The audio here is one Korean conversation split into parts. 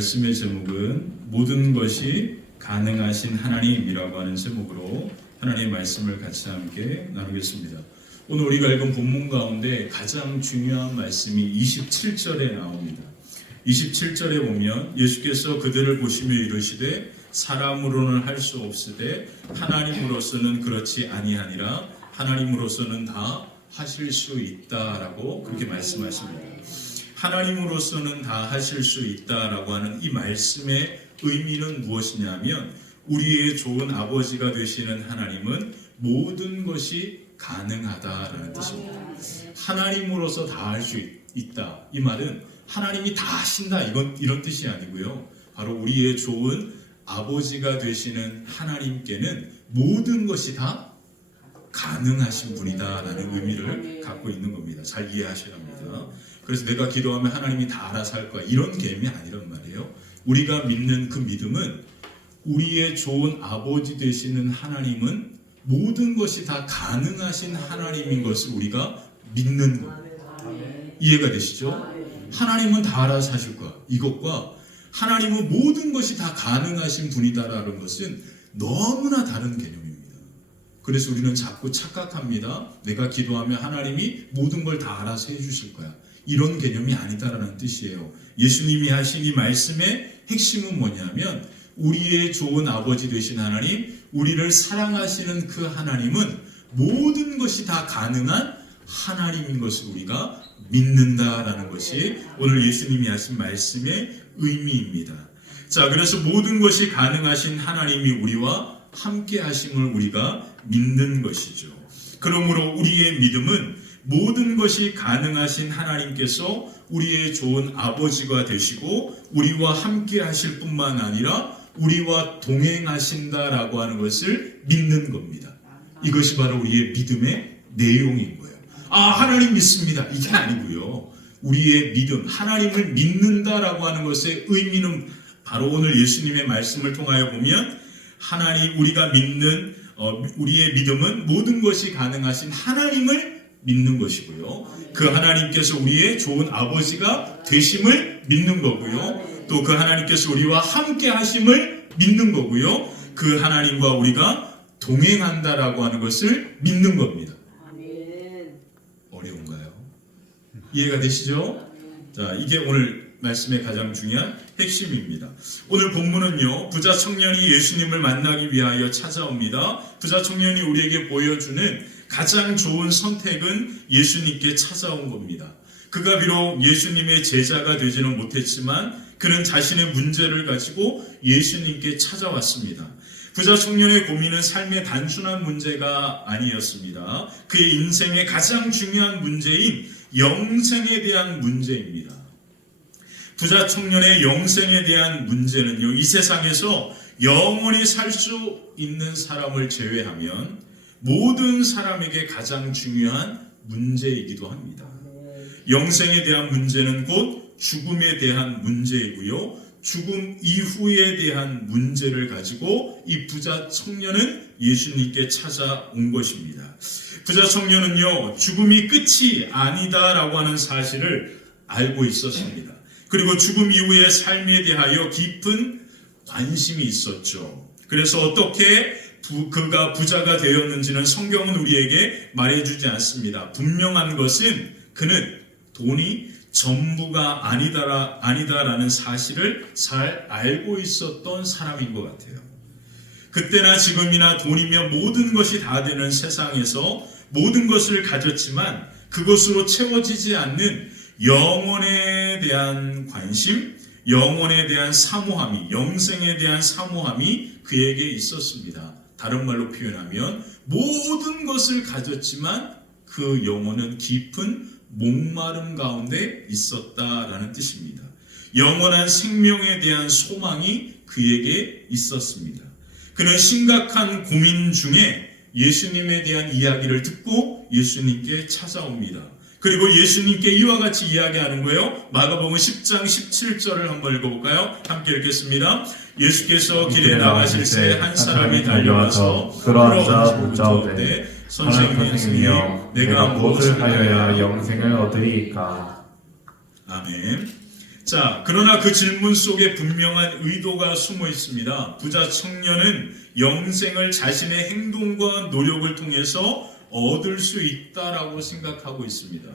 말씀의 제목은 모든 것이 가능하신 하나님이라고 하는 제목으로 하나님의 말씀을 같이 함께 나누겠습니다. 오늘 우리가 읽은 본문 가운데 가장 중요한 말씀이 27절에 나옵니다. 27절에 보면 예수께서 그들을 보시며 이르시되 사람으로는 할 수 없으되 하나님으로서는 그렇지 아니하니라 하나님으로서는 다 하실 수 있다라고 그렇게 말씀하십니다. 하나님으로서는 다 하실 수 있다라고 하는 이 말씀의 의미는 무엇이냐면 우리의 좋은 아버지가 되시는 하나님은 모든 것이 가능하다라는 뜻입니다. 하나님으로서 다 할 수 있다. 이 말은 하나님이 다 하신다 이런 뜻이 아니고요. 바로 우리의 좋은 아버지가 되시는 하나님께는 모든 것이 다 가능하신 분이다라는 의미를 갖고 있는 겁니다. 잘 이해하셔야 합니다. 그래서 내가 기도하면 하나님이 다 알아서 할 거야 이런 개념이 아니란 말이에요. 우리가 믿는 그 믿음은 우리의 좋은 아버지 되시는 하나님은 모든 것이 다 가능하신 하나님인 것을 우리가 믿는 겁니다. 이해가 되시죠? 하나님은 다 알아서 하실 거야. 이것과 하나님은 모든 것이 다 가능하신 분이다라는 것은 너무나 다른 개념입니다. 그래서 우리는 자꾸 착각합니다. 내가 기도하면 하나님이 모든 걸 다 알아서 해주실 거야. 이런 개념이 아니다라는 뜻이에요. 예수님이 하신 이 말씀의 핵심은 뭐냐면 우리의 좋은 아버지 되신 하나님, 우리를 사랑하시는 그 하나님은 모든 것이 다 가능한 하나님인 것을 우리가 믿는다라는 것이 오늘 예수님이 하신 말씀의 의미입니다. 자, 그래서 모든 것이 가능하신 하나님이 우리와 함께 하심을 우리가 믿는 것이죠. 그러므로 우리의 믿음은 모든 것이 가능하신 하나님께서 우리의 좋은 아버지가 되시고 우리와 함께 하실 뿐만 아니라 우리와 동행하신다라고 하는 것을 믿는 겁니다. 이것이 바로 우리의 믿음의 내용인 거예요. 하나님 믿습니다. 이게 아니고요. 우리의 믿음, 하나님을 믿는다라고 하는 것의 의미는 바로 오늘 예수님의 말씀을 통하여 보면 하나님 우리가 믿는 우리의 믿음은 모든 것이 가능하신 하나님을 믿는 것이고요. 그 하나님께서 우리의 좋은 아버지가 되심을 믿는 거고요. 또 그 하나님께서 우리와 함께 하심을 믿는 거고요. 그 하나님과 우리가 동행한다라고 하는 것을 믿는 겁니다. 어려운가요? 이해가 되시죠? 자, 이게 오늘 말씀의 가장 중요한 핵심입니다. 오늘 본문은요, 부자 청년이 예수님을 만나기 위하여 찾아옵니다. 부자 청년이 우리에게 보여주는 가장 좋은 선택은 예수님께 찾아온 겁니다. 그가 비록 예수님의 제자가 되지는 못했지만 그는 자신의 문제를 가지고 예수님께 찾아왔습니다. 부자 청년의 고민은 삶의 단순한 문제가 아니었습니다. 그의 인생의 가장 중요한 문제인 영생에 대한 문제입니다. 부자 청년의 영생에 대한 문제는요, 이 세상에서 영원히 살 수 있는 사람을 제외하면 모든 사람에게 가장 중요한 문제이기도 합니다. 영생에 대한 문제는 곧 죽음에 대한 문제이고요. 죽음 이후에 대한 문제를 가지고 이 부자 청년은 예수님께 찾아온 것입니다. 부자 청년은요, 죽음이 끝이 아니다라고 하는 사실을 알고 있었습니다. 그리고 죽음 이후의 삶에 대하여 깊은 관심이 있었죠. 그래서 어떻게 그가 부자가 되었는지는 성경은 우리에게 말해주지 않습니다. 분명한 것은 그는 돈이 전부가 아니다라는 사실을 잘 알고 있었던 사람인 것 같아요. 그때나 지금이나 돈이면 모든 것이 다 되는 세상에서 모든 것을 가졌지만 그것으로 채워지지 않는 영혼에 대한 관심, 영혼에 대한 사모함이, 영생에 대한 사모함이 그에게 있었습니다. 다른 말로 표현하면 모든 것을 가졌지만 그 영혼은 깊은 목마름 가운데 있었다라는 뜻입니다. 영원한 생명에 대한 소망이 그에게 있었습니다. 그는 심각한 고민 중에 예수님에 대한 이야기를 듣고 예수님께 찾아옵니다. 그리고 예수님께 이와 같이 이야기하는 거예요. 마가복음 10장 17절을 한번 읽어볼까요? 함께 읽겠습니다. 예수께서 길에 나가실 때 한 사람이 달려와서 끌어앉아 묻자오되 선생님이여 내가 무엇을 하여야 영생을 얻으리이까? 아멘. 자, 그러나 그 질문 속에 분명한 의도가 숨어 있습니다. 부자 청년은 영생을 자신의 행동과 노력을 통해서 얻을 수 있다라고 생각하고 있습니다.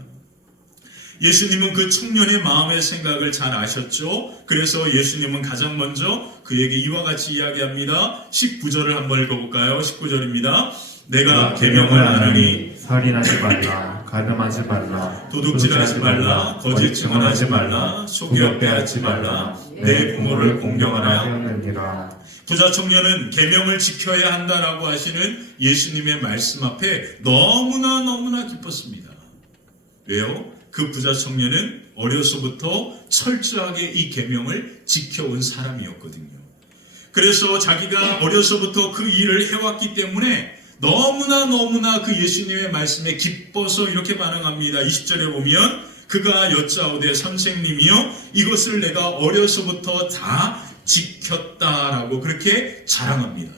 예수님은 그 청년의 마음의 생각을 잘 아셨죠? 그래서 예수님은 가장 먼저 그에게 이와 같이 이야기합니다. 19절을 한번 읽어볼까요? 19절입니다. 내가 계명을 안 하니 살인하지 말라, 가늠하지 말라, 도둑질하지 말라, 거짓 증언하지 말라, 속여 빼앗지 말라, 내 부모를 공경하라 하였느니라. 부자 청년은 계명을 지켜야 한다라고 하시는 예수님의 말씀 앞에 너무나 기뻤습니다. 왜요? 그 부자 청년은 어려서부터 철저하게 이 계명을 지켜온 사람이었거든요. 그래서 자기가 어려서부터 그 일을 해왔기 때문에 너무나 그 예수님의 말씀에 기뻐서 이렇게 반응합니다. 20절에 보면 그가 여짜오되 선생님이여 이것을 내가 어려서부터 다 지켰다라고 그렇게 자랑합니다.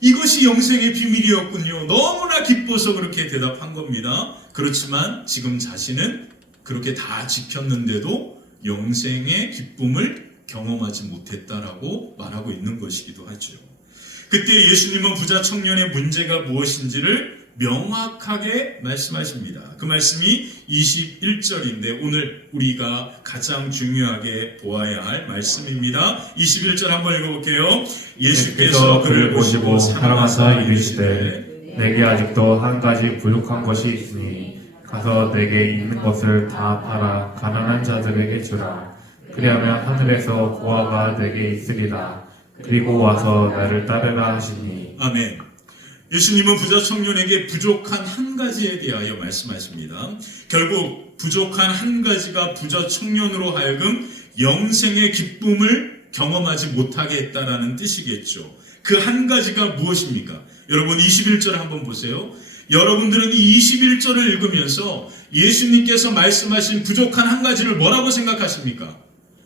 이것이 영생의 비밀이었군요. 너무나 기뻐서 그렇게 대답한 겁니다. 그렇지만 지금 자신은 그렇게 다 지켰는데도 영생의 기쁨을 경험하지 못했다라고 말하고 있는 것이기도 하죠. 그때 예수님은 부자 청년의 문제가 무엇인지를 명확하게 말씀하십니다. 그 말씀이 21절인데 오늘 우리가 가장 중요하게 보아야 할 말씀입니다. 21절 한번 읽어볼게요. 예수께서 그를 보시고 사랑하사 이르시되 내게 아직도 한 가지 부족한 것이 있으니 가서 내게 있는 것을 다 팔아 가난한 자들에게 주라. 그리하면 하늘에서 보화가 내게 있으리라. 그리고 와서 나를 따르라 하시니. 아멘. 예수님은 부자 청년에게 부족한 한 가지에 대하여 말씀하십니다. 결국 부족한 한 가지가 부자 청년으로 하여금 영생의 기쁨을 경험하지 못하게 했다라는 뜻이겠죠. 그 한 가지가 무엇입니까? 여러분 21절 한번 보세요. 여러분들은 이 21절을 읽으면서 예수님께서 말씀하신 부족한 한 가지를 뭐라고 생각하십니까?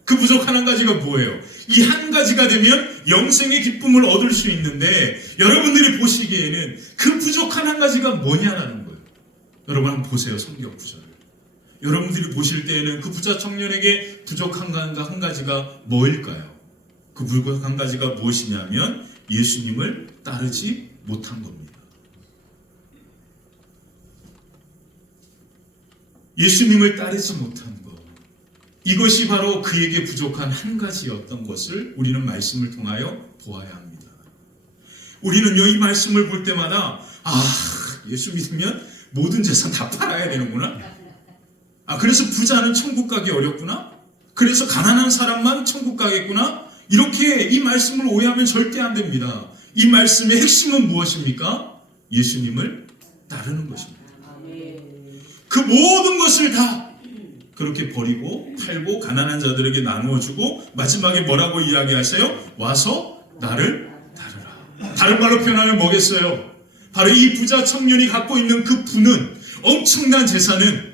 그 부족한 한 가지가 뭐예요? 이 한 가지가 되면 영생의 기쁨을 얻을 수 있는데 여러분들이 보시기에는 그 부족한 한 가지가 뭐냐라는 거예요. 여러분 한번 보세요. 성경 구절을. 여러분들이 보실 때에는 그 부자 청년에게 부족한 한 가지가 뭐일까요? 그 부족한 가지가 무엇이냐면 예수님을 따르지 못한 겁니다. 예수님을 따르지 못한 것. 이것이 바로 그에게 부족한 한 가지였던 것을 우리는 말씀을 통하여 보아야 합니다. 우리는요, 이 말씀을 볼 때마다 예수 믿으면 모든 재산 다 팔아야 되는구나. 그래서 부자는 천국 가기 어렵구나. 그래서 가난한 사람만 천국 가겠구나. 이렇게 이 말씀을 오해하면 절대 안 됩니다. 이 말씀의 핵심은 무엇입니까? 예수님을 따르는 것입니다. 그 모든 것을 다 그렇게 버리고 팔고 가난한 자들에게 나누어 주고 마지막에 뭐라고 이야기하세요? 와서 나를 따르라. 다른 말로 표현하면 뭐겠어요? 바로 이 부자 청년이 갖고 있는 그 부는 엄청난 재산은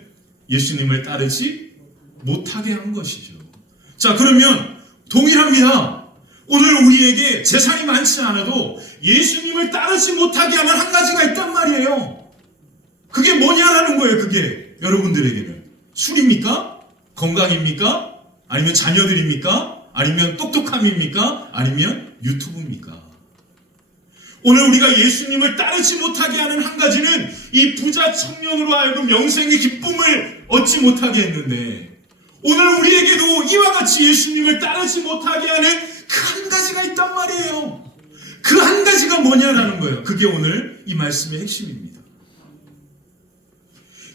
예수님을 따르지 못하게 한 것이죠. 자, 그러면 동일합니다. 오늘 우리에게 재산이 많지 않아도 예수님을 따르지 못하게 하는 한 가지가 있단 말이에요. 그게 뭐냐라는 거예요. 그게 여러분들에게는 술입니까? 건강입니까? 아니면 자녀들입니까? 아니면 똑똑함입니까? 아니면 유튜브입니까? 오늘 우리가 예수님을 따르지 못하게 하는 한 가지는 이 부자 청년으로 하여금 영생의 기쁨을 얻지 못하게 했는데 오늘 우리에게도 이와 같이 예수님을 따르지 못하게 하는 그 한 가지가 있단 말이에요. 그 한 가지가 뭐냐라는 거예요. 그게 오늘 이 말씀의 핵심입니다.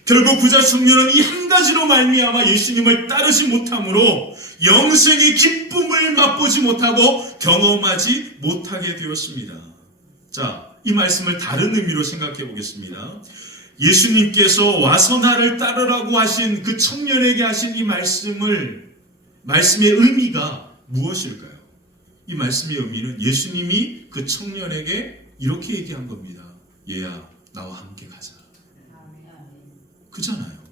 결국 부자 청년은 이 한 가지로 말미암아 예수님을 따르지 못함으로 영생의 기쁨을 맛보지 못하고 경험하지 못하게 되었습니다. 자, 이 말씀을 다른 의미로 생각해 보겠습니다. 예수님께서 와서 나를 따르라고 하신 그 청년에게 하신 이 말씀의 의미가 무엇일까요? 이 말씀의 의미는 예수님이 그 청년에게 이렇게 얘기한 겁니다. 얘야, 나와 함께 가자. 그잖아요.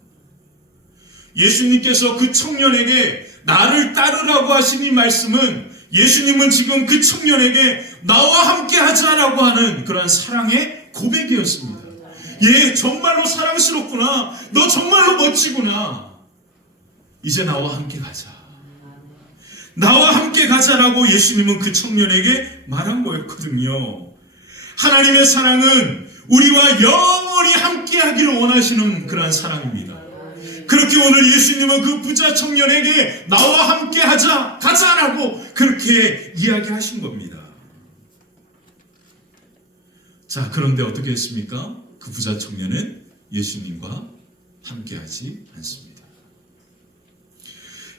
예수님께서 그 청년에게 나를 따르라고 하신 이 말씀은 예수님은 지금 그 청년에게 나와 함께 하자라고 하는 그런 사랑의 고백이었습니다. 얘 정말로 사랑스럽구나. 너 정말로 멋지구나. 이제 나와 함께 가자. 나와 함께 가자라고 예수님은 그 청년에게 말한 거였거든요. 하나님의 사랑은 우리와 영원히 함께 하기를 원하시는 그러한 사랑입니다. 그렇게 오늘 예수님은 그 부자 청년에게 나와 함께 하자, 가자라고 그렇게 이야기하신 겁니다. 자, 그런데 어떻게 했습니까? 그 부자 청년은 예수님과 함께 하지 않습니다.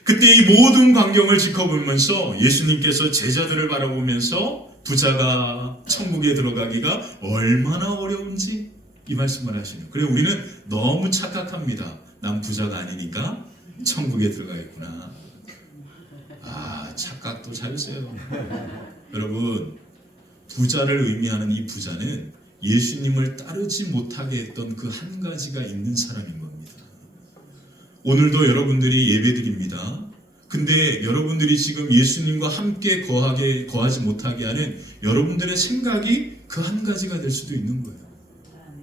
그때 이 모든 광경을 지켜보면서 예수님께서 제자들을 바라보면서 부자가 천국에 들어가기가 얼마나 어려운지 이 말씀을 하시네요. 그래, 우리는 너무 착각합니다. 난 부자가 아니니까 천국에 들어가겠구나. 아, 착각도 잘했어요. 여러분, 부자를 의미하는 이 부자는 예수님을 따르지 못하게 했던 그 한 가지가 있는 사람인 겁니다. 오늘도 여러분들이 예배드립니다. 근데 여러분들이 지금 예수님과 함께 거하지 못하게 하는 여러분들의 생각이 그 한 가지가 될 수도 있는 거예요.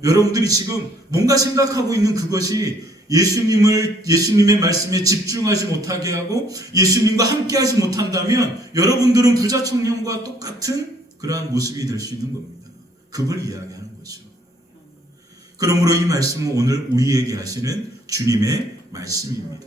여러분들이 지금 뭔가 생각하고 있는 그것이 예수님의 말씀에 집중하지 못하게 하고 예수님과 함께 하지 못한다면 여러분들은 부자 청년과 똑같은 그러한 모습이 될 수 있는 겁니다. 그걸 이야기하는 거죠. 그러므로 이 말씀은 오늘 우리에게 하시는 주님의 말씀입니다.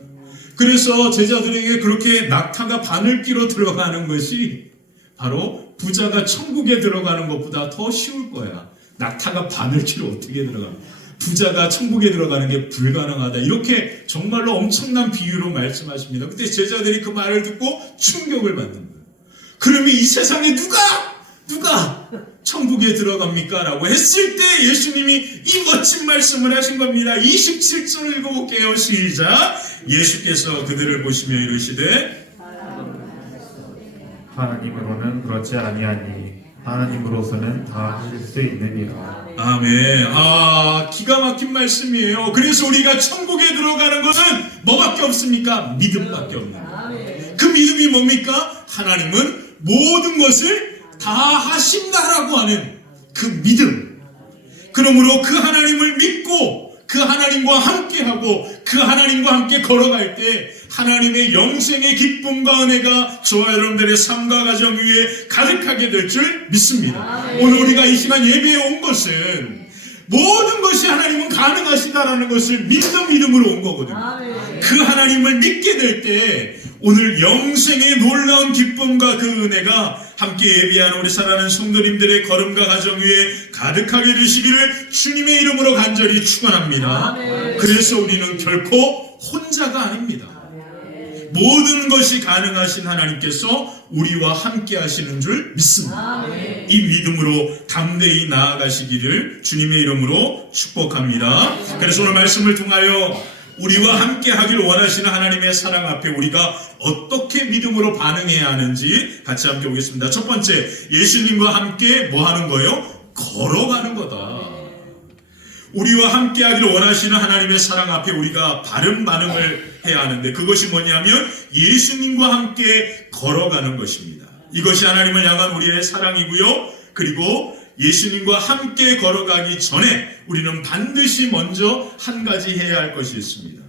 그래서 제자들에게 그렇게 낙타가 바늘기로 들어가는 것이 바로 부자가 천국에 들어가는 것보다 더 쉬울 거야. 낙타가 바늘기로 어떻게 들어가? 부자가 천국에 들어가는 게 불가능하다. 이렇게 정말로 엄청난 비유로 말씀하십니다. 그때 제자들이 그 말을 듣고 충격을 받는 거예요. 그러면 이 세상에 누가 천국에 들어갑니까? 라고 했을 때 예수님이 이 멋진 말씀을 하신 겁니다. 27절 읽어볼게요. 시작. 예수께서 그들을 보시며 이르시되 하나님으로는 그렇지 아니하니 하나님으로서는 다 하실 수 있느니라. 아멘. 기가 막힌 말씀이에요. 그래서 우리가 천국에 들어가는 것은 뭐밖에 없습니까? 믿음밖에 없는 거예요. 그 믿음이 뭡니까? 하나님은 모든 것을 다 하신다라고 하는 그 믿음. 그러므로 그 하나님을 믿고 그 하나님과 함께하고 그 하나님과 함께 걸어갈 때 하나님의 영생의 기쁨과 은혜가 저와 여러분들의 삶과 가정 위에 가득하게 될 줄 믿습니다. 오늘 우리가 이 시간 예배에 온 것은 모든 것이 하나님은 가능하시다라는 것을 믿는 믿음으로 온 거거든요. 그 하나님을 믿게 될 때 오늘 영생의 놀라운 기쁨과 그 은혜가 함께 예비하는 우리 사랑하는 성도님들의 걸음과 가정 위에 가득하게 해주시기를 주님의 이름으로 간절히 축원합니다. 그래서 우리는 결코 혼자가 아닙니다. 모든 것이 가능하신 하나님께서 우리와 함께 하시는 줄 믿습니다. 이 믿음으로 담대히 나아가시기를 주님의 이름으로 축복합니다. 그래서 오늘 말씀을 통하여 우리와 함께 하길 원하시는 하나님의 사랑 앞에 우리가 어떻게 믿음으로 반응해야 하는지 같이 함께 보겠습니다. 첫 번째, 예수님과 함께 뭐 하는 거예요? 걸어가는 거다. 우리와 함께 하기를 원하시는 하나님의 사랑 앞에 우리가 바른 반응을 해야 하는데 그것이 뭐냐면 예수님과 함께 걸어가는 것입니다. 이것이 하나님을 향한 우리의 사랑이고요. 그리고 예수님과 함께 걸어가기 전에 우리는 반드시 먼저 한 가지 해야 할 것이 있습니다.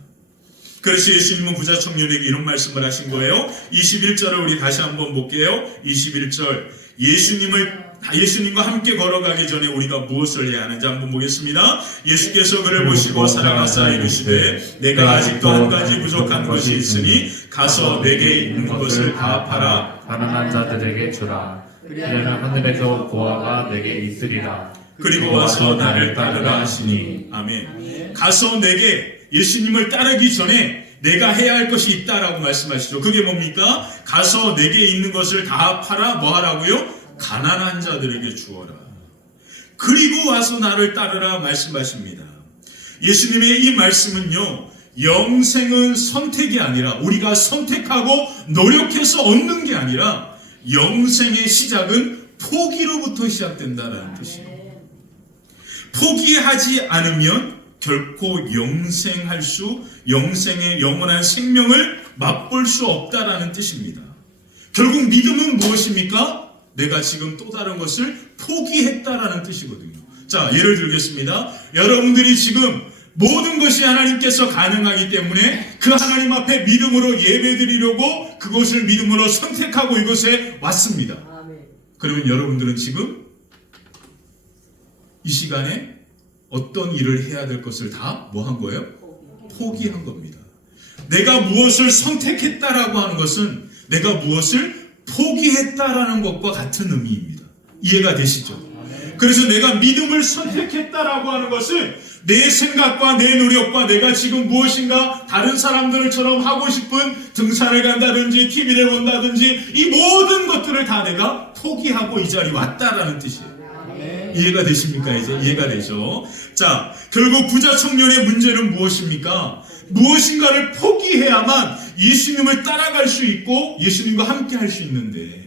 그래서 예수님은 부자 청년에게 이런 말씀을 하신 거예요. 21절을 우리 다시 한번 볼게요. 21절. 예수님과 함께 걸어가기 전에 우리가 무엇을 해야 하는지 한번 보겠습니다. 예수께서 그를 보시고 사랑하사 이르시되 내가 아직도 한 가지 부족한 것이 있으니 가서 내게 있는 것을 다 팔아 가난한 자들에게 주라. 그러면 하늘에서 보화가 내게 있으리라. 그리고 와서 나를 따르라 하시니. 아멘. 가서 내게 예수님을 따르기 전에 내가 해야 할 것이 있다라고 말씀하시죠. 그게 뭡니까? 가서 내게 있는 것을 다 팔아 뭐 하라고요? 가난한 자들에게 주어라. 그리고 와서 나를 따르라 말씀하십니다. 예수님의 이 말씀은요, 영생은 선택이 아니라 우리가 선택하고 노력해서 얻는 게 아니라 영생의 시작은 포기로부터 시작된다는 뜻이에요. 포기하지 않으면 결코 영생의 영원한 생명을 맛볼 수 없다라는 뜻입니다. 결국 믿음은 무엇입니까? 내가 지금 또 다른 것을 포기했다라는 뜻이거든요. 자, 예를 들겠습니다. 여러분들이 지금 모든 것이 하나님께서 가능하기 때문에 그 하나님 앞에 믿음으로 예배드리려고 그것을 믿음으로 선택하고 이곳에 왔습니다. 그러면 여러분들은 지금 이 시간에 어떤 일을 해야 될 것을 다 뭐 한 거예요? 포기한 겁니다. 내가 무엇을 선택했다라고 하는 것은 내가 무엇을 포기했다라는 것과 같은 의미입니다. 이해가 되시죠? 그래서 내가 믿음을 선택했다라고 하는 것은 내 생각과 내 노력과 내가 지금 무엇인가 다른 사람들처럼 하고 싶은 등산을 간다든지 TV를 본다든지 이 모든 것들을 다 내가 포기하고 이 자리에 왔다라는 뜻이에요. 이해가 되십니까? 이제 이해가 되죠? 자, 결국 부자 청년의 문제는 무엇입니까? 무엇인가를 포기해야만 예수님을 따라갈 수 있고 예수님과 함께 할 수 있는데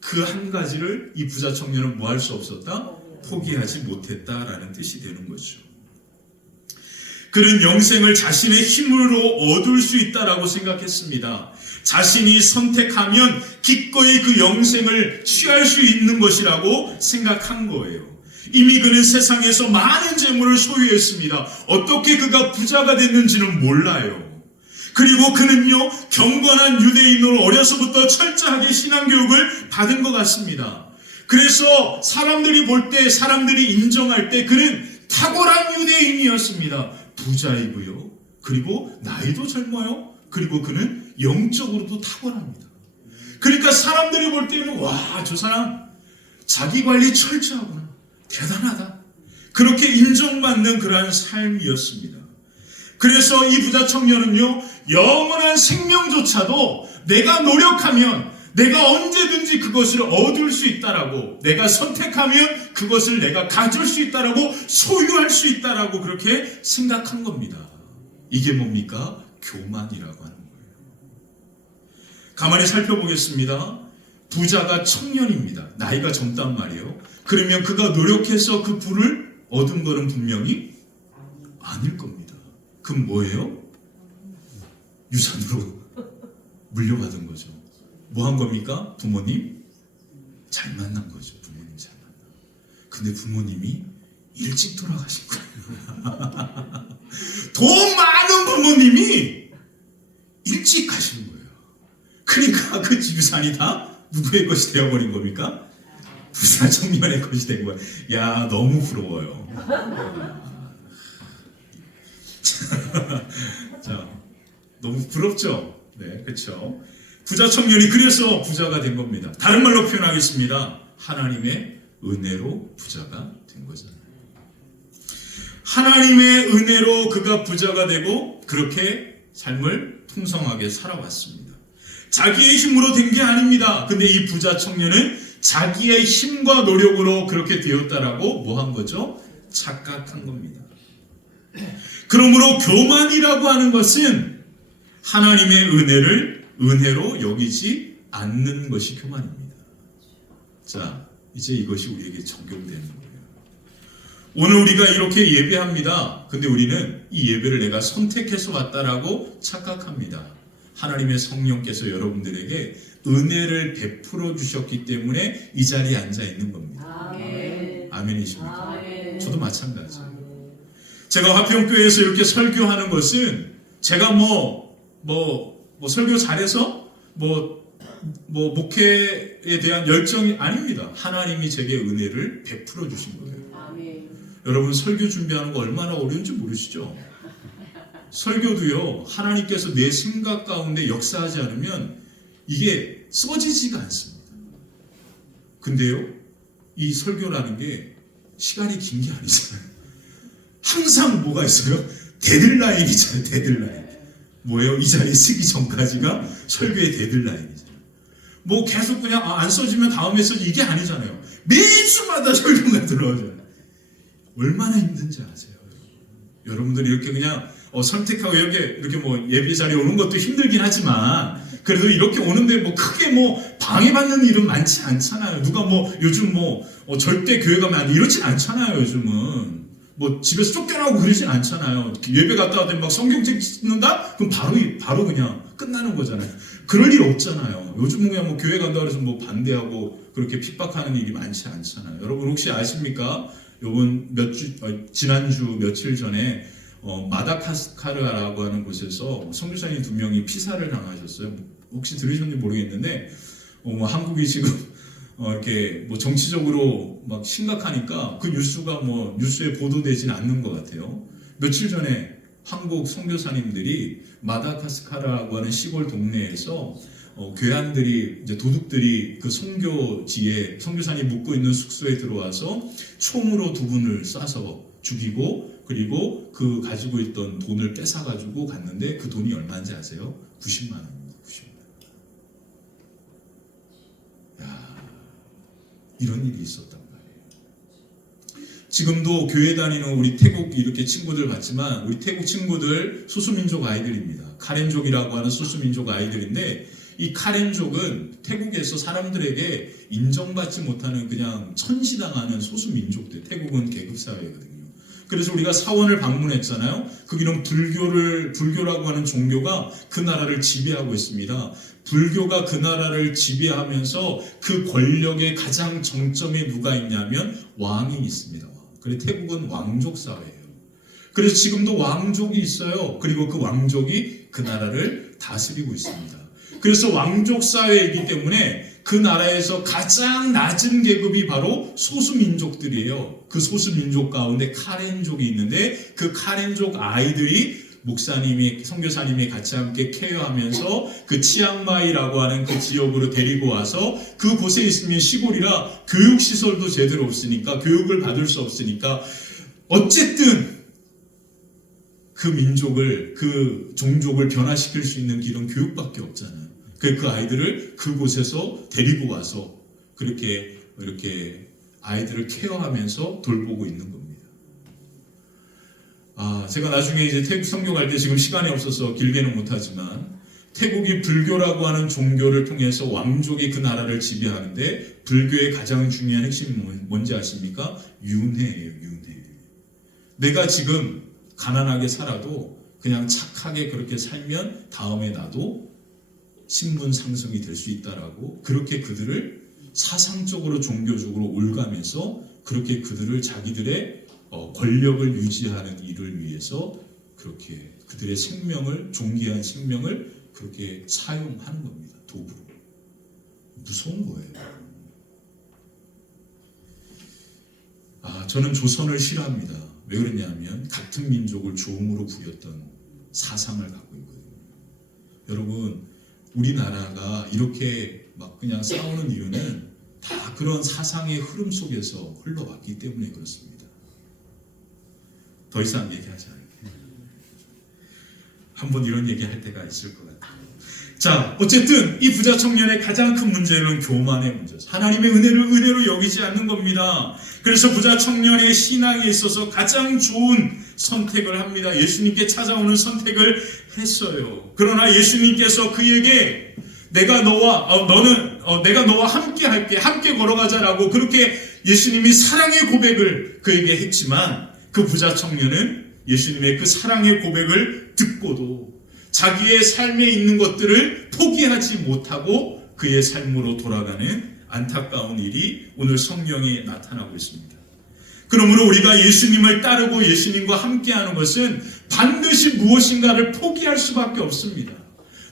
그 한 가지를 이 부자 청년은 뭐 할 수 없었다? 포기하지 못했다라는 뜻이 되는 거죠. 그는 영생을 자신의 힘으로 얻을 수 있다라고 생각했습니다. 자신이 선택하면 기꺼이 그 영생을 취할 수 있는 것이라고 생각한 거예요. 이미 그는 세상에서 많은 재물을 소유했습니다. 어떻게 그가 부자가 됐는지는 몰라요. 그리고 그는요, 경건한 유대인으로 어려서부터 철저하게 신앙교육을 받은 것 같습니다. 그래서 사람들이 볼 때, 사람들이 인정할 때 그는 탁월한 유대인이었습니다. 부자이고요. 그리고 나이도 젊어요. 그리고 그는 영적으로도 탁월합니다. 그러니까 사람들이 볼 때는 와, 저 사람 자기 관리 철저하구나. 대단하다. 그렇게 인정받는 그러한 삶이었습니다. 그래서 이 부자 청년은요, 영원한 생명조차도 내가 노력하면 내가 언제든지 그것을 얻을 수 있다라고, 내가 선택하면 그것을 내가 가질 수 있다라고, 소유할 수 있다라고 그렇게 생각한 겁니다. 이게 뭡니까? 교만이라고 하는 거예요. 가만히 살펴보겠습니다. 부자가 청년입니다. 나이가 젊단 말이에요. 그러면 그가 노력해서 그 부를 얻은 거는 분명히 아닐 겁니다. 그럼 뭐예요? 유산으로 물려받은 거죠. 뭐 한 겁니까? 부모님 잘 만난 거죠. 부모님 잘 만나. 근데 부모님이 일찍 돌아가신 거예요. 돈 많은 부모님이 일찍 가신 거예요. 그러니까 그 유산이 다 누구의 것이 되어버린 겁니까? 부자 청년의 것이 된 거예요. 야, 너무 부러워요. 자, 너무 부럽죠? 네, 그렇죠. 부자 청년이 그래서 부자가 된 겁니다. 다른 말로 표현하겠습니다. 하나님의 은혜로 부자가 된 거잖아요. 하나님의 은혜로 그가 부자가 되고 그렇게 삶을 풍성하게 살아왔습니다. 자기의 힘으로 된 게 아닙니다. 근데 이 부자 청년은 자기의 힘과 노력으로 그렇게 되었다라고 뭐 한 거죠? 착각한 겁니다. 그러므로 교만이라고 하는 것은 하나님의 은혜로 여기지 않는 것이 교만입니다. 자, 이제 이것이 우리에게 적용되는 거예요. 오늘 우리가 이렇게 예배합니다. 근데 우리는 이 예배를 내가 선택해서 왔다라고 착각합니다. 하나님의 성령께서 여러분들에게 은혜를 베풀어 주셨기 때문에 이 자리에 앉아 있는 겁니다. 아멘. 아멘이십니까? 아멘. 저도 마찬가지예요. 제가 화평교회에서 이렇게 설교하는 것은 제가 설교 잘해서 목회에 대한 열정이 아닙니다. 하나님이 제게 은혜를 베풀어 주신 거예요. 아멘. 여러분 설교 준비하는 거 얼마나 어려운지 모르시죠? 설교도요, 하나님께서 내 생각 가운데 역사하지 않으면 이게 써지지가 않습니다. 근데요, 이 설교라는 게 시간이 긴 게 아니잖아요. 항상 뭐가 있어요? 데드라인이잖아요. 데드라인. 뭐예요? 이 자리에 쓰기 전까지가 설교의 데드라인이잖아요. 뭐 계속 그냥 안 써지면 다음에 써지 이게 아니잖아요. 매주마다 설교가 들어오잖아요. 얼마나 힘든지 아세요? 여러분들이 이렇게 그냥 선택하고 이렇게 예배 자리에 오는 것도 힘들긴 하지만 그래도 이렇게 오는데 크게 방해받는 일은 많지 않잖아요. 누가 요즘 절대 교회 가면 안 돼 이렇진 않잖아요. 요즘은 집에서 쫓겨나고 그러진 않잖아요. 예배 갔다 왔더니 막 성경책 읽는다? 그럼 바로 그냥 끝나는 거잖아요. 그럴 일 없잖아요. 요즘은 그냥 교회 간다 그래서 반대하고 그렇게 핍박하는 일이 많지 않잖아요. 여러분 혹시 아십니까? 지난주 며칠 전에 마다가스카르라고 하는 곳에서 선교사님 2명이 피살을 당하셨어요. 혹시 들으셨는지 모르겠는데 한국이 지금 이렇게 뭐 정치적으로 막 심각하니까 그 뉴스가 뭐 뉴스에 보도되진 않는 것 같아요. 며칠 전에 한국 선교사님들이 마다가스카르라고 하는 시골 동네에서 괴한들이 이제 도둑들이 그 선교지에 선교사님 묵고 있는 숙소에 들어와서 총으로 2분을 쏴서 죽이고 그리고 그 가지고 있던 돈을 뺏어가지고 갔는데 그 돈이 얼마인지 아세요? 90만 원입니다. 90만 원. 야, 이런 일이 있었단 말이에요. 지금도 교회 다니는 우리 태국 이렇게 친구들 봤지만 우리 태국 친구들 소수민족 아이들입니다. 카렌족이라고 하는 소수민족 아이들인데 이 카렌족은 태국에서 사람들에게 인정받지 못하는 그냥 천시당하는 소수민족들. 태국은 계급사회거든요. 그래서 우리가 사원을 방문했잖아요. 거기는 불교라고 하는 종교가 그 나라를 지배하고 있습니다. 불교가 그 나라를 지배하면서 그 권력의 가장 정점에 누가 있냐면 왕이 있습니다. 그래서 태국은 왕족 사회예요. 그래서 지금도 왕족이 있어요. 그리고 그 왕족이 그 나라를 다스리고 있습니다. 그래서 왕족 사회이기 때문에 그 나라에서 가장 낮은 계급이 바로 소수민족들이에요. 그 소수민족 가운데 카렌족이 있는데 그 카렌족 아이들이 목사님이 선교사님이 같이 함께 케어하면서 그 치앙마이라고 하는 그 지역으로 데리고 와서 그 곳에 있으면 시골이라 교육시설도 제대로 없으니까 교육을 받을 수 없으니까 어쨌든 그 민족을 그 종족을 변화시킬 수 있는 길은 교육밖에 없잖아요. 그 아이들을 그곳에서 데리고 와서 그렇게 이렇게 아이들을 케어하면서 돌보고 있는 겁니다. 제가 나중에 이제 태국 선교 갈 때 지금 시간이 없어서 길게는 못하지만 태국이 불교라고 하는 종교를 통해서 왕족이 그 나라를 지배하는데 불교의 가장 중요한 핵심이 뭔지 아십니까? 윤회예요. 윤회. 내가 지금 가난하게 살아도 그냥 착하게 그렇게 살면 다음에 나도 신분 상승이 될 수 있다라고 그렇게 그들을 사상적으로 종교적으로 올가면서 그렇게 그들을 자기들의 권력을 유지하는 일을 위해서 그렇게 그들의 생명을 존귀한 생명을 그렇게 사용하는 겁니다. 도구로. 무서운 거예요. 저는 조선을 싫어합니다. 왜 그러냐면 같은 민족을 조음으로 부렸던 사상을 갖고 있거든요. 여러분 우리나라가 이렇게 막 그냥 싸우는 이유는 다 그런 사상의 흐름 속에서 흘러왔기 때문에 그렇습니다. 더 이상 얘기하지 않을게요. 한번 이런 얘기할 때가 있을 것 같아요. 자, 어쨌든 이 부자 청년의 가장 큰 문제는 교만의 문제죠. 하나님의 은혜를 은혜로 여기지 않는 겁니다. 그래서 부자 청년의 신앙에 있어서 가장 좋은 선택을 합니다. 예수님께 찾아오는 선택을 했어요. 그러나 예수님께서 그에게 내가 너와 함께 할게, 함께 걸어가자라고 그렇게 예수님이 사랑의 고백을 그에게 했지만 그 부자 청년은 예수님의 그 사랑의 고백을 듣고도 자기의 삶에 있는 것들을 포기하지 못하고 그의 삶으로 돌아가는 안타까운 일이 오늘 성경에 나타나고 있습니다. 그러므로 우리가 예수님을 따르고 예수님과 함께하는 것은 반드시 무엇인가를 포기할 수밖에 없습니다.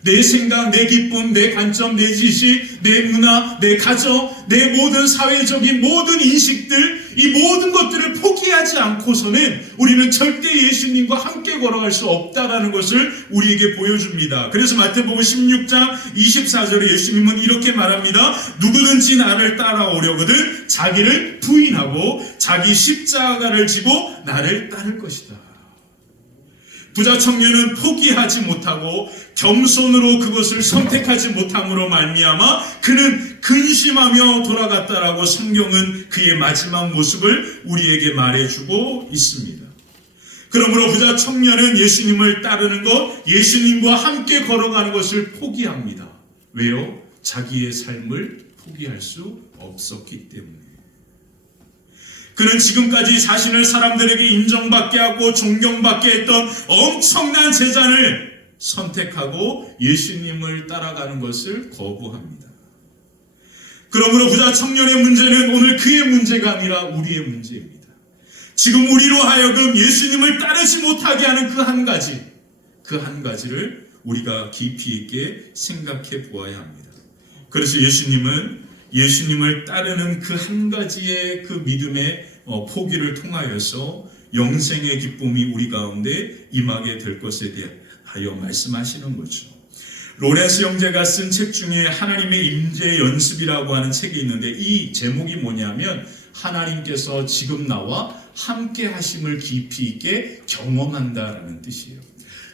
내 생각, 내 기쁨, 내 관점, 내 지식, 내 문화, 내 가정, 내 모든 사회적인 모든 인식들, 이 모든 것들을 포기하지 않고서는 우리는 절대 예수님과 함께 걸어갈 수 없다라는 것을 우리에게 보여줍니다. 그래서 마태복음 16장 24절에 예수님은 이렇게 말합니다. 누구든지 나를 따라오려거든 자기를 부인하고 자기 십자가를 지고 나를 따를 것이다. 부자 청년은 포기하지 못하고 겸손으로 그것을 선택하지 못함으로 말미암아 그는 근심하며 돌아갔다라고 성경은 그의 마지막 모습을 우리에게 말해주고 있습니다. 그러므로 부자 청년은 예수님을 따르는 것, 예수님과 함께 걸어가는 것을 포기합니다. 왜요? 자기의 삶을 포기할 수 없었기 때문에. 그는 지금까지 자신을 사람들에게 인정받게 하고 존경받게 했던 엄청난 재산을 선택하고 예수님을 따라가는 것을 거부합니다. 그러므로 부자 청년의 문제는 오늘 그의 문제가 아니라 우리의 문제입니다. 지금 우리로 하여금 예수님을 따르지 못하게 하는 그 한 가지를 우리가 깊이 있게 생각해 보아야 합니다. 그래서 예수님을 따르는 그 한 가지의 그 믿음의 포기를 통하여서 영생의 기쁨이 우리 가운데 임하게 될 것에 대하여 말씀하시는 거죠. 로렌스 형제가 쓴 책 중에 하나님의 임재 연습이라고 하는 책이 있는데 이 제목이 뭐냐면 하나님께서 지금 나와 함께 하심을 깊이 있게 경험한다라는 뜻이에요.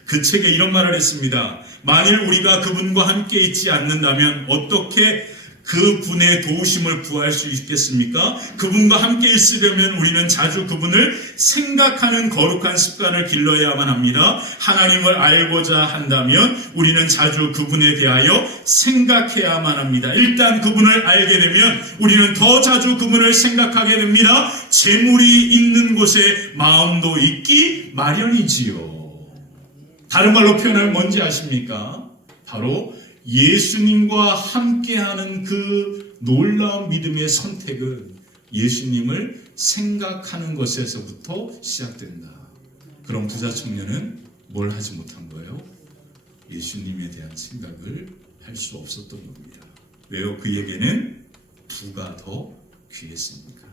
그 책에 이런 말을 했습니다. 만일 우리가 그분과 함께 있지 않는다면 어떻게 그분의 도우심을 구할 수 있겠습니까? 그분과 함께 있으려면 우리는 자주 그분을 생각하는 거룩한 습관을 길러야만 합니다. 하나님을 알고자 한다면 우리는 자주 그분에 대하여 생각해야만 합니다. 일단 그분을 알게 되면 우리는 더 자주 그분을 생각하게 됩니다. 재물이 있는 곳에 마음도 있기 마련이지요. 다른 말로 표현하면 뭔지 아십니까? 바로 예수님과 함께하는 그 놀라운 믿음의 선택은 예수님을 생각하는 것에서부터 시작된다. 그럼 부자 청년은 뭘 하지 못한 거예요? 예수님에 대한 생각을 할 수 없었던 겁니다. 왜요? 그에게는 부가 더 귀했습니까?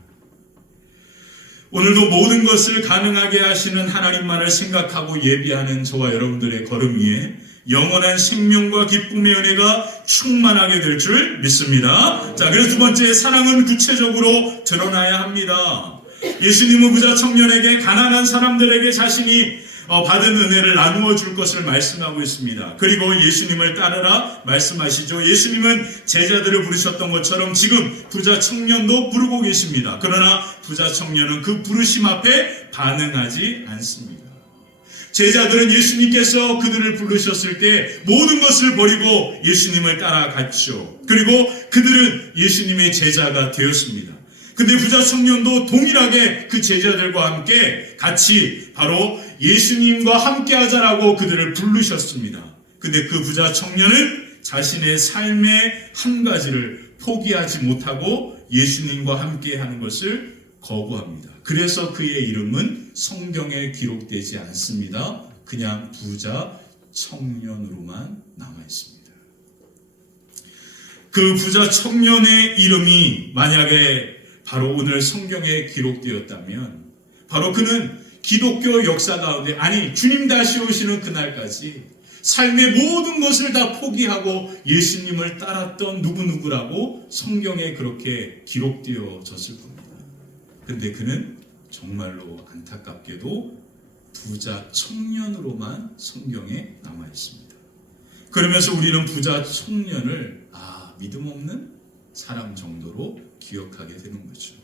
오늘도 모든 것을 가능하게 하시는 하나님만을 생각하고 예비하는 저와 여러분들의 걸음 위에 영원한 생명과 기쁨의 은혜가 충만하게 될 줄 믿습니다. 자, 그래서 두 번째, 사랑은 구체적으로 드러나야 합니다. 예수님은 부자 청년에게 가난한 사람들에게 자신이 받은 은혜를 나누어 줄 것을 말씀하고 있습니다. 그리고 예수님을 따르라 말씀하시죠. 예수님은 제자들을 부르셨던 것처럼 지금 부자 청년도 부르고 계십니다. 그러나 부자 청년은 그 부르심 앞에 반응하지 않습니다. 제자들은 예수님께서 그들을 부르셨을 때 모든 것을 버리고 예수님을 따라갔죠. 그리고 그들은 예수님의 제자가 되었습니다. 근데 부자 청년도 동일하게 그 제자들과 함께 같이 바로 예수님과 함께 하자라고 그들을 부르셨습니다. 근데 그 부자 청년은 자신의 삶의 한 가지를 포기하지 못하고 예수님과 함께 하는 것을 거부합니다. 그래서 그의 이름은 성경에 기록되지 않습니다. 그냥 부자 청년으로만 남아 있습니다. 그 부자 청년의 이름이 만약에 바로 오늘 성경에 기록되었다면 바로 그는 기독교 역사 가운데, 아니 주님 다시 오시는 그날까지 삶의 모든 것을 다 포기하고 예수님을 따랐던 누구누구라고 성경에 그렇게 기록되어졌을 겁니다. 근데 그는 정말로 안타깝게도 부자 청년으로만 성경에 남아 있습니다. 그러면서 우리는 부자 청년을 믿음 없는 사람 정도로 기억하게 되는 거죠.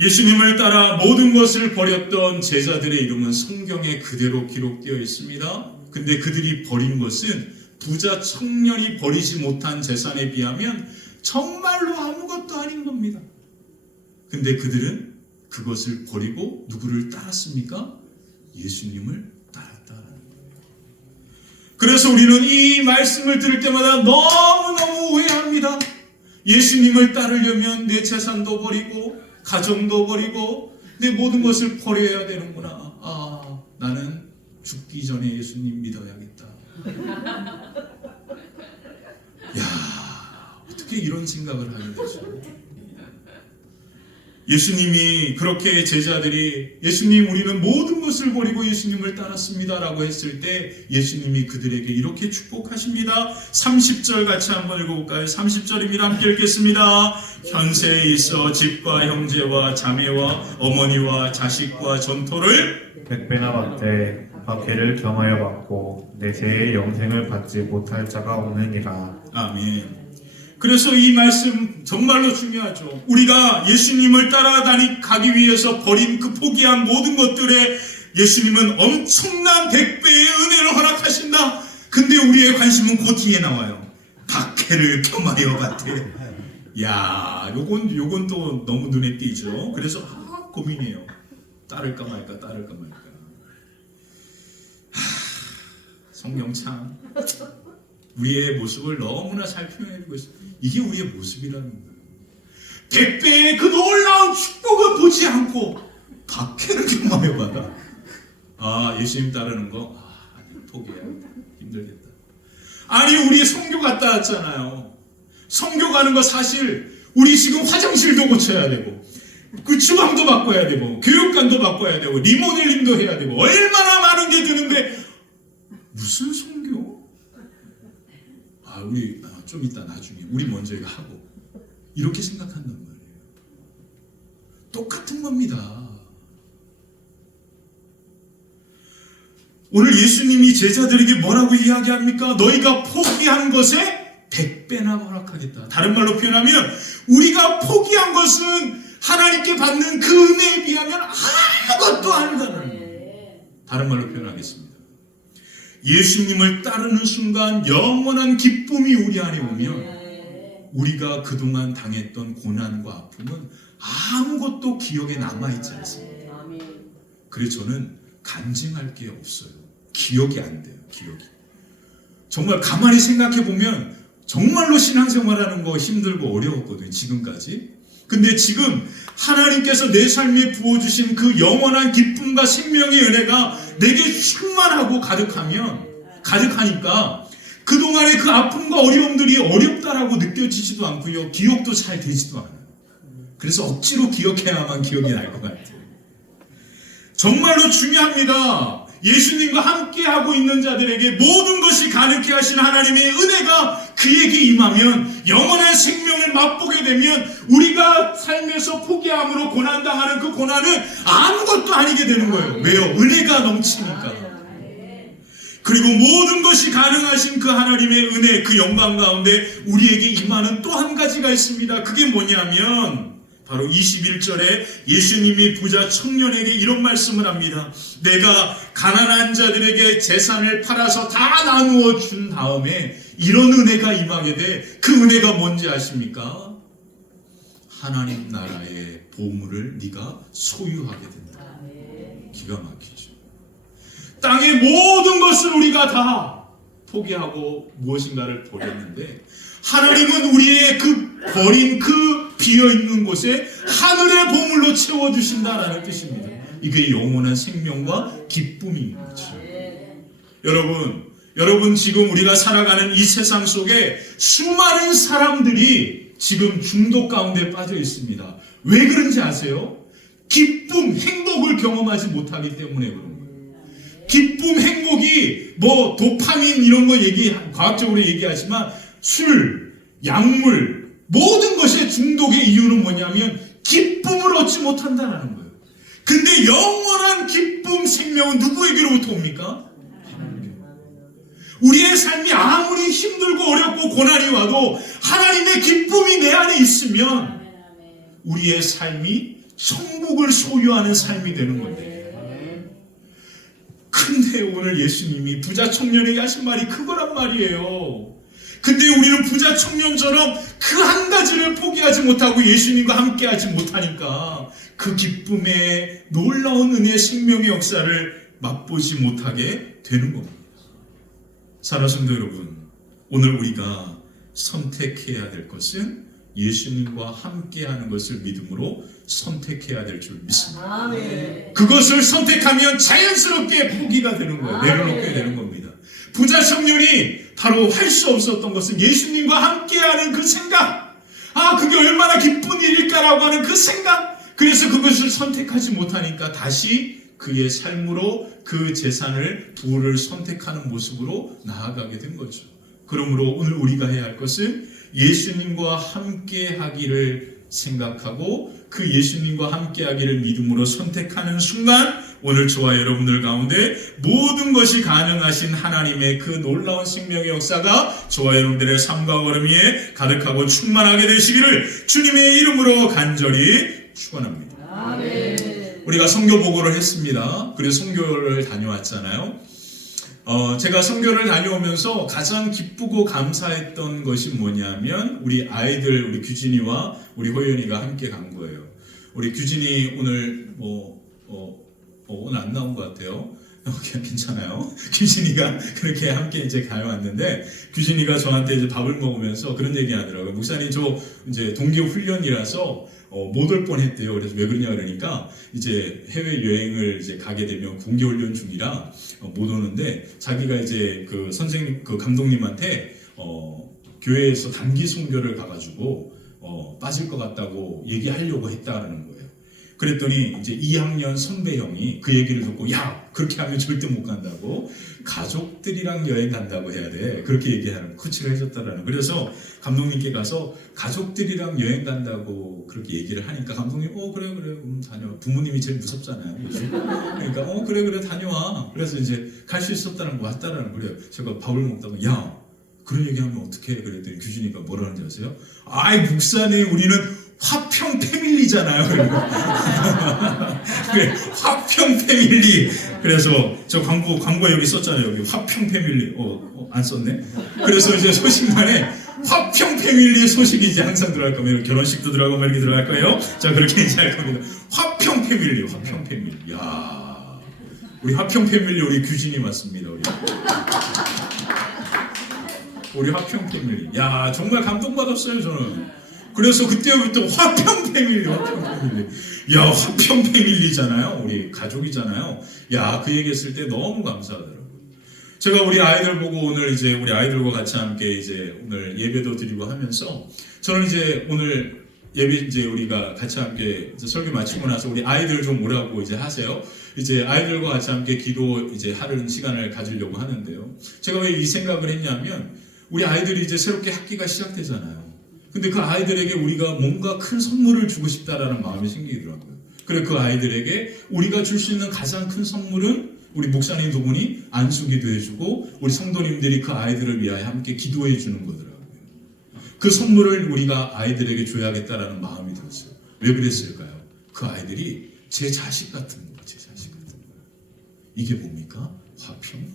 예수님을 따라 모든 것을 버렸던 제자들의 이름은 성경에 그대로 기록되어 있습니다. 근데 그들이 버린 것은 부자 청년이 버리지 못한 재산에 비하면 정말로 아무것도 아닌 겁니다. 근데 그들은 그것을 버리고 누구를 따랐습니까? 예수님을 따랐다라는 거예요. 그래서 우리는 이 말씀을 들을 때마다 너무너무 오해합니다. 예수님을 따르려면 내 재산도 버리고 가정도 버리고 내 모든 것을 버려야 되는구나. 나는 죽기 전에 예수님 믿어야겠다. 야, 어떻게 이런 생각을 하게 되죠? 예수님이 그렇게 제자들이 예수님 우리는 모든 것을 버리고 예수님을 따랐습니다 라고 했을 때 예수님이 그들에게 이렇게 축복하십니다. 30절 같이 한번 읽어볼까요? 30절입니다. 함께 읽겠습니다. 현세에 있어 집과 형제와 자매와 어머니와 자식과 전토를 100배나 받되 박해를 경하여 받고 내 죄의 영생을 받지 못할 자가 없느니라. 아멘. 그래서 이 말씀 정말로 중요하죠. 우리가 예수님을 따라가기 위해서 버린 그 포기한 모든 것들에 예수님은 엄청난 100배의 은혜를 허락하신다. 근데 우리의 관심은 그 뒤에 나와요. 박해를 겸하여 받되. 야, 요건 또 너무 눈에 띄죠. 그래서 고민이에요. 따를까 말까. 성경 참 우리의 모습을 너무나 잘 표현해주고 있어요. 이게 우리의 모습이라는 거예요. 100배의 그 놀라운 축복을 보지 않고 박해를 경험해봐라. 아, 예수님 따르는 거 포기해야 돼. 힘들겠다. 아니, 우리 선교 갔다 왔잖아요. 선교 가는 거 사실 우리 지금 화장실도 고쳐야 되고 그 주방도 바꿔야 되고 교육관도 바꿔야 되고 리모델링도 해야 되고 얼마나 많은 게 드는데 무슨 선교? 우리 좀 이따 나중에 우리 먼저 이거 하고 이렇게 생각한단 말이에요. 똑같은 겁니다. 오늘 예수님이 제자들에게 뭐라고 이야기합니까? 너희가 포기한 것에 100배나 허락하겠다. 다른 말로 표현하면 우리가 포기한 것은 하나님께 받는 그 은혜에 비하면 아무것도 아니다는 거예요. 다른 말로 표현하겠습니다. 예수님을 따르는 순간 영원한 기쁨이 우리 안에 오면 우리가 그동안 당했던 고난과 아픔은 아무것도 기억에 남아있지 않습니다. 그래서 저는 간증할 게 없어요. 기억이 안 돼요. 기억이. 정말 가만히 생각해 보면 정말로 신앙생활하는 거 힘들고 어려웠거든요. 지금까지. 근데 지금 하나님께서 내 삶에 부어주신 그 영원한 기쁨과 생명의 은혜가 내게 충만하고 가득하니까 그동안의 그 아픔과 어려움들이 어렵다라고 느껴지지도 않고요. 기억도 잘 되지도 않아요. 그래서 억지로 기억해야만 기억이 날 것 같아요. 정말로 중요합니다. 예수님과 함께하고 있는 자들에게 모든 것이 가능케 하신 하나님의 은혜가 그에게 임하면 영원한 생명을 맛보게 되면 우리가 삶에서 포기함으로 고난당하는 그 고난은 아무것도 아니게 되는 거예요. 왜요? 은혜가 넘치니까. 그리고 모든 것이 가능하신 그 하나님의 은혜, 그 영광 가운데 우리에게 임하는 또 한 가지가 있습니다. 그게 뭐냐면 바로 21절에 예수님이 부자 청년에게 이런 말씀을 합니다. 내가 가난한 자들에게 재산을 팔아서 다 나누어 준 다음에 이런 은혜가 임하게 돼. 그 은혜가 뭔지 아십니까? 하나님 나라의 보물을 네가 소유하게 된다. 기가 막히죠. 땅의 모든 것을 우리가 다 포기하고 무엇인가를 버렸는데 하나님은 우리의 그 버린 그 비어있는 곳에 하늘의 보물로 채워주신다라는 뜻입니다. 이게 영원한 생명과 기쁨인 거죠. 여러분 지금 우리가 살아가는 이 세상 속에 수많은 사람들이 지금 중독 가운데 빠져 있습니다. 왜 그런지 아세요? 기쁨, 행복을 경험하지 못하기 때문에 그런 거예요. 기쁨, 행복이 뭐 도파민 이런 거 과학적으로 얘기하지만 술, 약물 모든 것의 중독의 이유는 뭐냐면 기쁨을 얻지 못한다는 거예요. 근데 영원한 기쁨, 생명은 누구에게로부터 옵니까? 우리의 삶이 아무리 힘들고 어렵고 고난이 와도 하나님의 기쁨이 내 안에 있으면 우리의 삶이 천국을 소유하는 삶이 되는 건데 근데 오늘 예수님이 부자 청년에게 하신 말이 그거란 말이에요. 근데 우리는 부자 청년처럼 그 한 가지를 포기하지 못하고 예수님과 함께하지 못하니까 그 기쁨의 놀라운 은혜의 생명의 역사를 맛보지 못하게 되는 겁니다. 사랑하는 성도 여러분, 오늘 우리가 선택해야 될 것은 예수님과 함께하는 것을 믿음으로 선택해야 될 줄 믿습니다. 그것을 선택하면 자연스럽게 포기가 되는 거예요. 내려놓게 되는 겁니다. 부자 청년이 바로 할 수 없었던 것은 예수님과 함께하는 그 생각, 그게 얼마나 기쁜 일일까라고 하는 그 생각, 그래서 그것을 선택하지 못하니까 다시 그의 삶으로 그 재산을, 부를 선택하는 모습으로 나아가게 된 거죠. 그러므로 오늘 우리가 해야 할 것은 예수님과 함께 하기를 생각하고 그 예수님과 함께 하기를 믿음으로 선택하는 순간 오늘 저와 여러분들 가운데 모든 것이 가능하신 하나님의 그 놀라운 생명의 역사가 저와 여러분들의 삶과 걸음 위에 가득하고 충만하게 되시기를 주님의 이름으로 간절히 축원합니다. 아멘. 우리가 선교 보고를 했습니다. 그래서 선교를 다녀왔잖아요. 제가 선교를 다녀오면서 가장 기쁘고 감사했던 것이 뭐냐면 우리 아이들, 우리 규진이와 우리 호연이가 함께 간 거예요. 우리 규진이 오늘 오늘 안 나온 것 같아요. 괜찮아요. 규진이가 그렇게 함께 이제 가요 왔는데 규진이가 저한테 이제 밥을 먹으면서 그런 얘기 하더라고요. 목사님 저 이제 동계 훈련이라서 못 올 뻔했대요. 그래서 왜 그러냐 그러니까 이제 해외 여행을 이제 가게 되면 동계 훈련 중이라 못 오는데 자기가 이제 그 선생님 그 감독님한테 교회에서 단기 선교를 가가지고 빠질 것 같다고 얘기하려고 했다라는 거예요. 그랬더니 이제 2학년 선배 형이 그 얘기를 듣고 야 그렇게 하면 절대 못 간다고 가족들이랑 여행 간다고 해야 돼 그렇게 얘기하는 코치를 해줬다라는. 그래서 감독님께 가서 가족들이랑 여행 간다고 그렇게 얘기를 하니까 감독님 그래 다녀와. 부모님이 제일 무섭잖아요. 그죠? 그러니까 그래 다녀와. 그래서 이제 갈 수 있었다는 거 왔다라는 거예요. 제가 밥을 먹다가 야 그런 얘기하면 어떡해 그랬더니 규준이가 뭐라는지 아세요? 아이 목사님 우리는 화평 패밀리잖아요. 그래, 화평 패밀리. 그래서 저 광고에 여기 썼잖아요. 여기 화평 패밀리. 안 썼네. 그래서 이제 소식만에 화평 패밀리 소식이 이제 항상 들어갈 거면 결혼식도 들어가고 이렇게 들어갈 거예요. 자 그렇게 이제 할 겁니다. 화평 패밀리. 야, 우리 화평 패밀리 우리 규진이 맞습니다. 우리 화평 패밀리. 야 정말 감동받았어요 저는. 그래서 그때부터 화평 패밀리. 야 화평 패밀리잖아요. 우리 가족이잖아요. 야 그 얘기했을 때 너무 감사하더라고요. 제가 우리 아이들 보고 오늘 이제 우리 아이들과 같이 함께 이제 오늘 예배도 드리고 하면서 저는 이제 오늘 예배 이제 우리가 같이 함께 설교 마치고 나서 우리 아이들 좀 오라고 이제 하세요. 이제 아이들과 같이 함께 기도 이제 하는 시간을 가지려고 하는데요. 제가 왜 이 생각을 했냐면 우리 아이들이 이제 새롭게 학기가 시작되잖아요. 근데 그 아이들에게 우리가 뭔가 큰 선물을 주고 싶다라는 마음이 생기더라고요. 그래 그 아이들에게 우리가 줄 수 있는 가장 큰 선물은 우리 목사님 두 분이 안수기도 해주고 우리 성도님들이 그 아이들을 위하여 함께 기도해 주는 거더라고요. 그 선물을 우리가 아이들에게 줘야겠다라는 마음이 들었어요. 왜 그랬을까요? 그 아이들이 제 자식 같은 거예요. 제 자식 같은 거예요. 이게 뭡니까? 화평?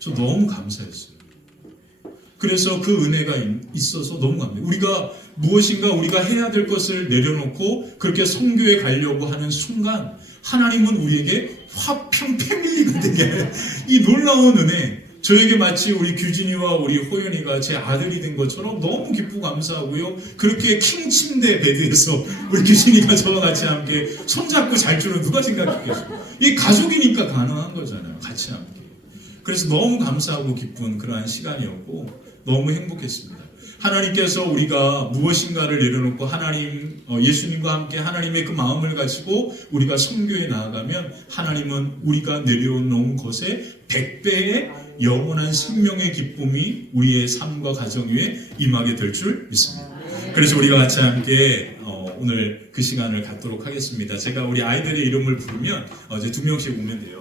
저 너무 감사했어요. 그래서 그 은혜가 있어서 너무 감사해요. 우리가 무엇인가 우리가 해야 될 것을 내려놓고 그렇게 선교에 가려고 하는 순간 하나님은 우리에게 화평 패밀리가 되게 해요. 이 놀라운 은혜. 저에게 마치 우리 규진이와 우리 호연이가 제 아들이 된 것처럼 너무 기쁘고 감사하고요. 그렇게 킹 침대 베드에서 우리 규진이가 저와 같이 함께 손잡고 잘 줄은 누가 생각했겠어요. 이 가족이니까 가능한 거잖아요. 같이 함께. 그래서 너무 감사하고 기쁜 그러한 시간이었고 너무 행복했습니다. 하나님께서 우리가 무엇인가를 내려놓고 하나님, 예수님과 함께 하나님의 그 마음을 가지고 우리가 선교에 나아가면 하나님은 우리가 내려놓은 것에 100배의 영원한 생명의 기쁨이 우리의 삶과 가정 위에 임하게 될 줄 믿습니다. 그래서 우리가 같이 함께 오늘 그 시간을 갖도록 하겠습니다. 제가 우리 아이들의 이름을 부르면 이제 2명씩 오면 돼요.